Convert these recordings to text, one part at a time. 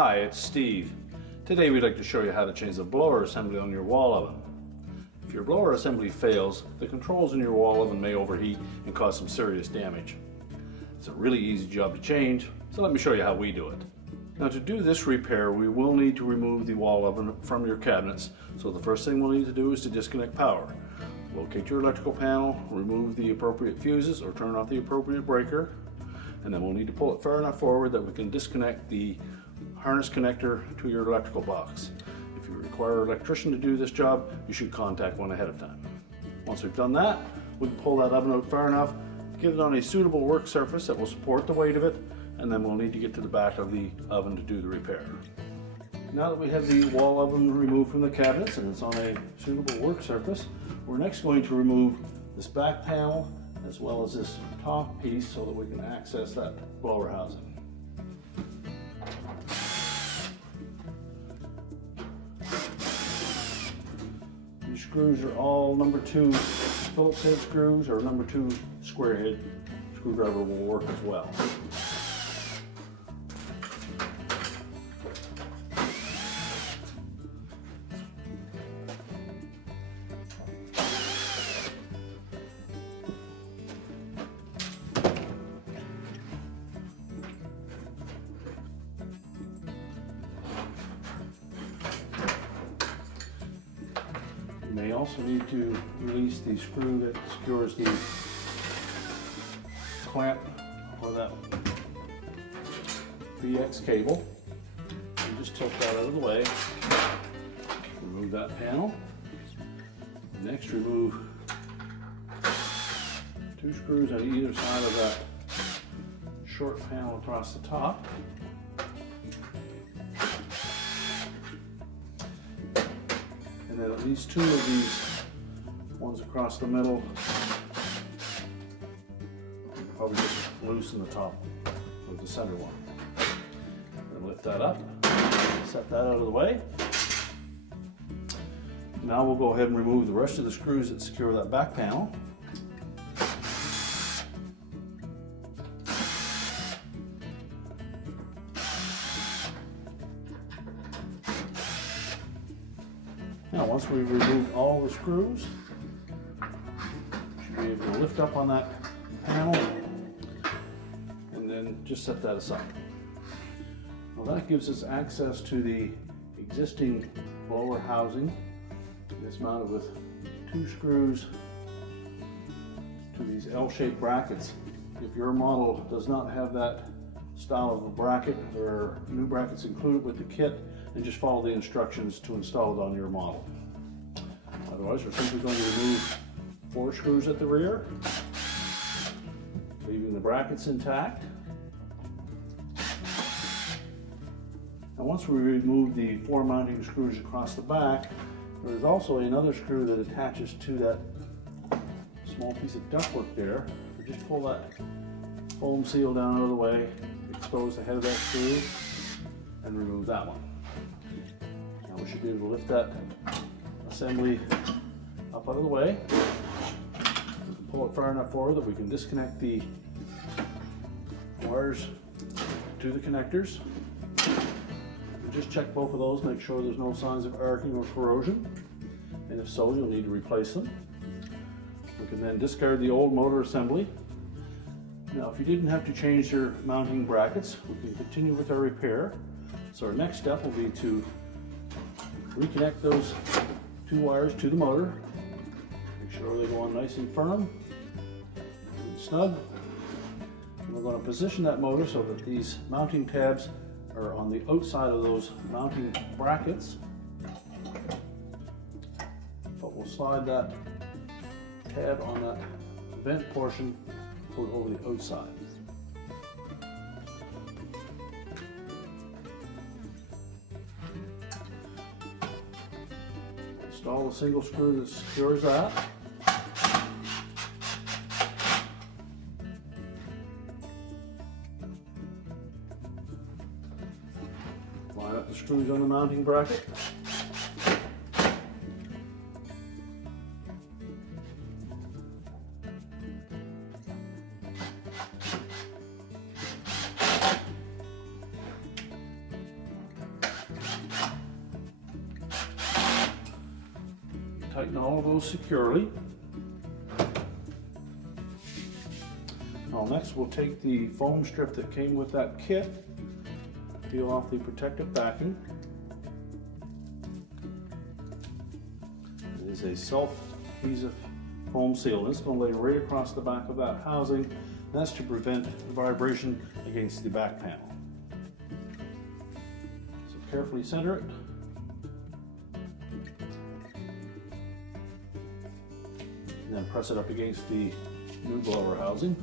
Hi, it's Steve. Today we'd like to show you how to change the blower assembly on your wall oven. If your blower assembly fails, the controls in your wall oven may overheat and cause some serious damage. It's a really easy job to change, so let me show you how we do it. Now to do this repair, we will need to remove the wall oven from your cabinets, so the first thing we'll need to do is to disconnect power. Locate your electrical panel, remove the appropriate fuses or turn off the appropriate breaker, and then we'll need to pull it far enough forward that we can disconnect the harness connector to your electrical box. If you require an electrician to do this job, you should contact one ahead of time. Once we've done that, we can pull that oven out far enough, get it on a suitable work surface that will support the weight of it, and then we'll need to get to the back of the oven to do the repair. Now that we have the wall oven removed from the cabinets and it's on a suitable work surface, we're next going to remove this back panel as well as this top piece so that we can access that blower housing. These screws are all number 2 Phillips head screws, or number 2 square head screwdriver will work as well. You may also need to release the screw that secures the clamp for that BX cable. And just tilt that out of the way. Remove that panel. Next, remove 2 screws on either side of that short panel across the top. And then at least 2 of these ones across the middle, probably just loosen the top of the center one. Then lift that up, set that out of the way. Now we'll go ahead and remove the rest of the screws that secure that back panel. Now once we've removed all the screws, you should be able to lift up on that panel and then just set that aside. Well, that gives us access to the existing blower housing. It's mounted with 2 screws to these L-shaped brackets. If your model does not have that style of a bracket, there are new brackets included with the kit, and just follow the instructions to install it on your model. Otherwise, we're simply going to remove 4 screws at the rear, leaving the brackets intact. Now once we remove the 4 mounting screws across the back, there is also another screw that attaches to that small piece of ductwork there. So just pull that foam seal down out of the way, expose the head of that screw, and remove that one. Now we should be able to lift that assembly up out of the way. We can pull it far enough forward that we can disconnect the wires to the connectors. Just check both of those, make sure there's no signs of arcing or corrosion, and if so, you'll need to replace them. We can then discard the old motor assembly. Now if you didn't have to change your mounting brackets, we can continue with our repair. So our next step will be to reconnect those 2 wires to the motor. Make sure they go on nice and firm and snug. And we're going to position that motor so that these mounting tabs are on the outside of those mounting brackets. But we'll slide that tab on that vent portion over the outside. Install the single screw that secures that. Line up the screws on the mounting bracket. tighten all of those securely. Now next we'll take the foam strip that came with that kit, peel off the protective backing. It is a self-adhesive foam seal. It's going to lay right across the back of that housing. That's to prevent vibration against the back panel. So carefully center it. And then press it up against the new blower housing.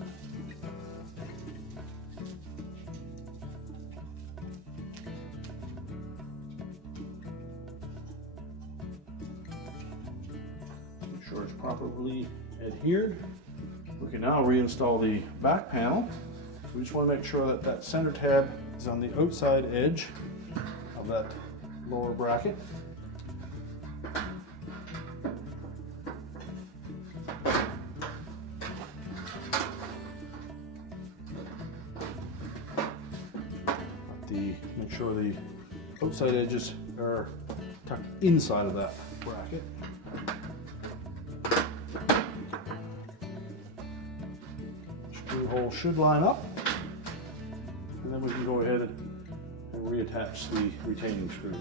Make sure it's properly adhered. We can now reinstall the back panel. We just want to make sure that that center tab is on the outside edge of that lower bracket. Make sure the outside edges are tucked inside of that bracket. Screw hole should line up, and then we can go ahead and reattach the retaining screws.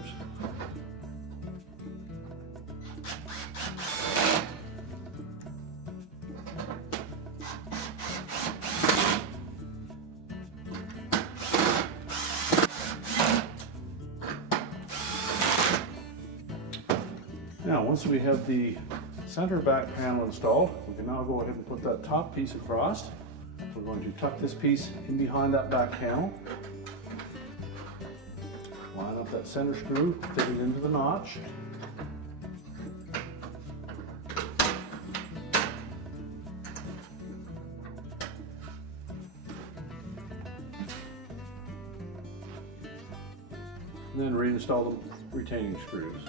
Now, once we have the center back panel installed, we can now go ahead and put that top piece across. We're going to tuck this piece in behind that back panel. Line up that center screw, fit it into the notch. And then reinstall the retaining screws.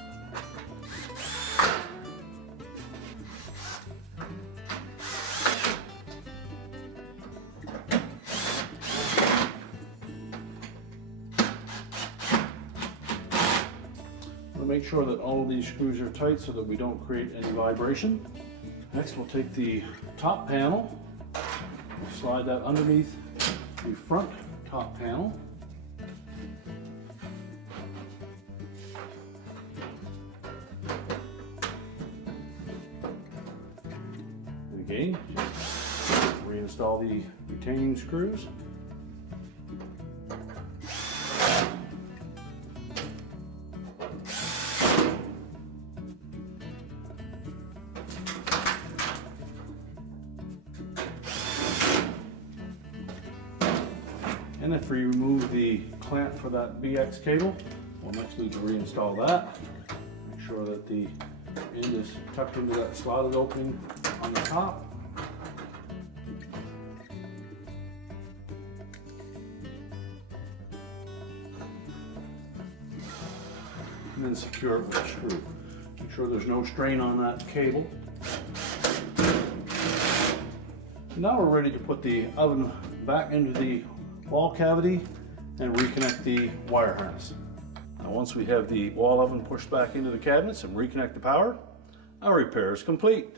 Make sure that all of these screws are tight so that we don't create any vibration. Next, we'll take the top panel, we'll slide that underneath the front top panel. And again, reinstall the retaining screws. And if we remove the clamp for that BX cable, we'll next need to reinstall that. Make sure that the end is tucked into that slotted opening on the top. And then secure it with a screw. Make sure there's no strain on that cable. Now we're ready to put the oven back into the wall cavity and reconnect the wire harness. Now once we have the wall oven pushed back into the cabinets and reconnect the power, our repair is complete.